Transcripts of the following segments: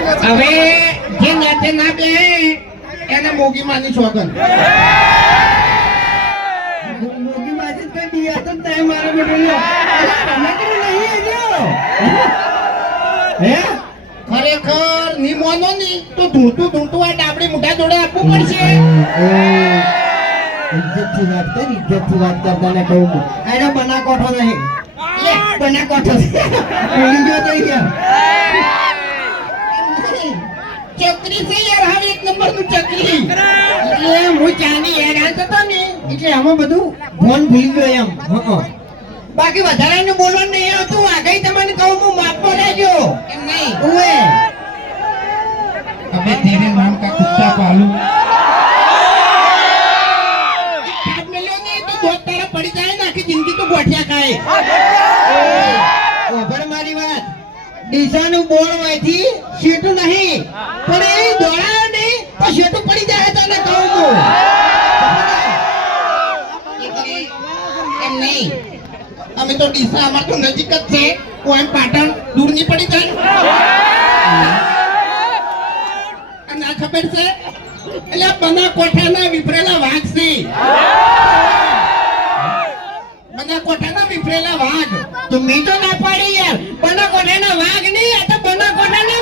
હવે જે નાચે ના બે એને મોગી માની શોગન મોગી માજી તો દિયા તો તે મારા બેટો રમકડું નહીં હજો હે? ખરેખરની મોનો ની તો ધૂળતું ધૂળતું આ ડાબડી મોઢા જોડે આપવું પડશે. ઇજ્જતથી વાત કર ઇજ્જતથી વાત કરતા ને કહું છું. આનો બના કોઠો નહીં. લે. બના કોઠો છે. ગયો તો યાર ચકરી છે યાર હવે એક નંબરનું ચકરી એટલે હું ચાની હેરાન થતો ને એટલે આમાં બધું ફોન ભૂલી ગયો એમ. હં. બાકી વધારાનું બોલવાનું નહીં આવતું. આગળ તમને કહું હું માપમાં રહેજો એમ નહીં. ઓએ અમે તેરે નામ કા કુત્તા પાલू. પડી જાય ને આખી જિંદગી તો ગોઠિયા ખાય. ઓભર મારી વાત. ડીસાનું બોર્ડમાંથી શેઠું નહીં. પણ એ દોડાયો નહીં તો શેઠું પડી જાય તને કહું હું એમ નહીં. અમે તો ડીસા અમાર તો નજીક જ છે. કોઈ પાટણ દૂર નહીં પડી જાય. ના ખબર છે? એટલે બના કોઠાના વિફરેલા વાઘ છે. બના કોઠાના વિફરેલા વાઘ. તો મેં તો ના પાડી યાર. બના કોઠાના વાઘ નહીં આ તો બના કોઠાના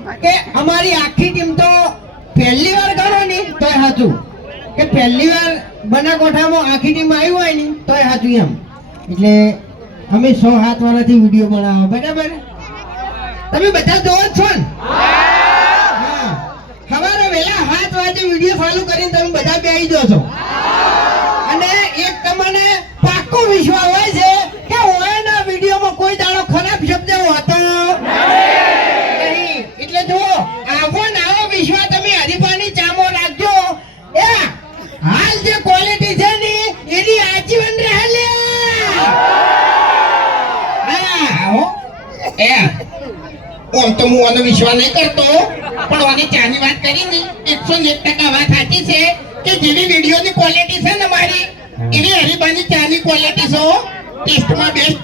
આખી ટીમ તો પહેલી વાર ગણો ને, તોય સાચું કે પહેલી વાર બના કોઠામાં આખી ટીમ આવી હોય ને, તોય સાચું એમ. એટલે અમે સો સાત વાળાથી વીડિયો બનાવો બરાબર? તમે બધા જોવો છો ને હા સવારે વહેલા સાત વાગે વીડિયો ચાલુ કરીને તમે બધા બેસી જાઓ છો અને એક તમને વિશ્વાસ હોય છે કે ઓયના વિડીયોમાં કોઈ દાડો ખરાબ શબ્દ હતો નહીં. એટલે જો આવો ને આવો વિશ્વાસ તમે હરીફાની ચામો રાખજો. એ, હાલ જે ક્વોલિટી છે ને, એની આજીવન રહે લે. એ, ઓમ તો હું આનો વિશ્વાસ નહીં કરતો, પણ આની ચાની વાત કરી ને, એકસો એક ટકા વાત સાચી છે કે જેવી વિડીયોની ક્વોલિટી છે ને મારી એવી ક્વોલિટી છો ટેસ્ટમાં બેસ્ટ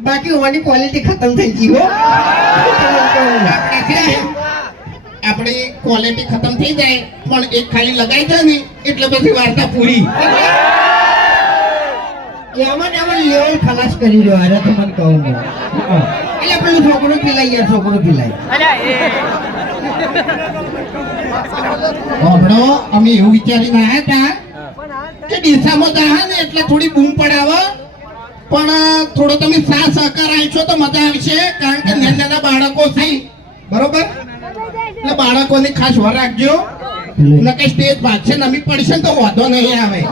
બાકી હોવાની ક્વોલિટી ખતમ થઈ ગઈ હો. આપણે ક્વોલિટી ખતમ થઈ જાય પણ એક ખાલી લગાઈ જાય ને એટલે પછી વાર્તા પૂરી. એમાં એમાં લેવલ ખલાસ કરી રહ્યો અરે તો મને કહું એટલે પેલું છોકરો પીલાય યાર છોકરો પીલાય અમે એવું વિચારીને આવ્યા હતા કે ડીસામાં જાહે ને એટલે થોડી બૂમ પડાવે. પણ થોડો તમે સાથ સહકાર આપશો તો મજા આવશે કારણ કે નાના નાના બાળકો છે. બરોબર? એટલે બાળકોની ખાસ વાર રાખજો. નકે સ્ટેજ ભાગશે નમી પડશે તો વાંધો નહીં આવે.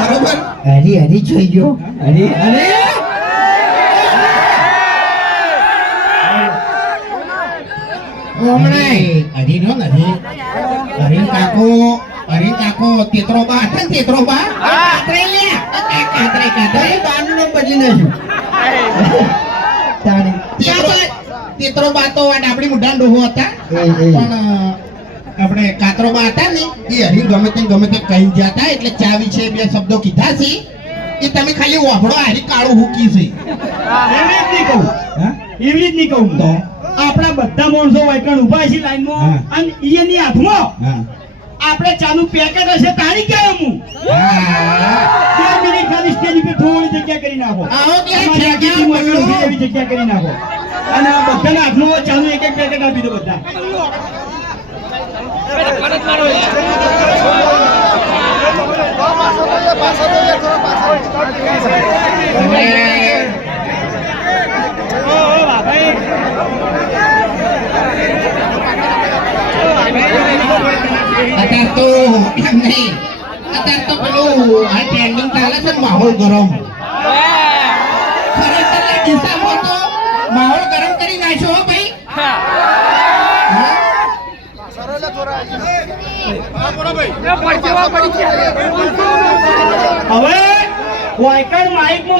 બરોબર? હરી હરી જોઈ ગયો હરી અરે. હમણાં. હરી નો નથી હરી કાકો. હરી કાકો તેતરો બા હતા તેતરો બા? કાતરે લ્યા. કાતરે કાતરે. અરે નામ બદલી નાખ્યું. તાણી તેતરો- બા તો આ મુઢા ડોહો હતા. પણ આપણે કાતરો બા હતા ને એ હરી ગમે તે ગમે તે કહી જતા. એટલે ચા છે બે શબ્દો કીધા છે. એ તમે ખાલી વાપરો હરી કાળું હુકી છે. એવી જ નહીં કહું. એવી જ નહીં કહું. તો? આપણા બધા માણસો વાયકણ ઊભા છે લાઈનમાં. અને એની હાથમાં. આપણે ચાનું પેકેટ હશે તારી ગયા હું. બે મિનિટ ખાલી સ્ટેજ પર થોડી જગ્યા કરી નાખો. આવો. એવી જગ્યા કરી નાખો. અને આ બધાના હાથમાં ચાનું એક એક પેકેટ આપી દો બધા. પાછળ અત્યારે તો એમ નહીં. અત્યારે માહોલ ગરમ. કરી નાખ્યો હો ભાઈ? હવે વાયકણ માઇકમાં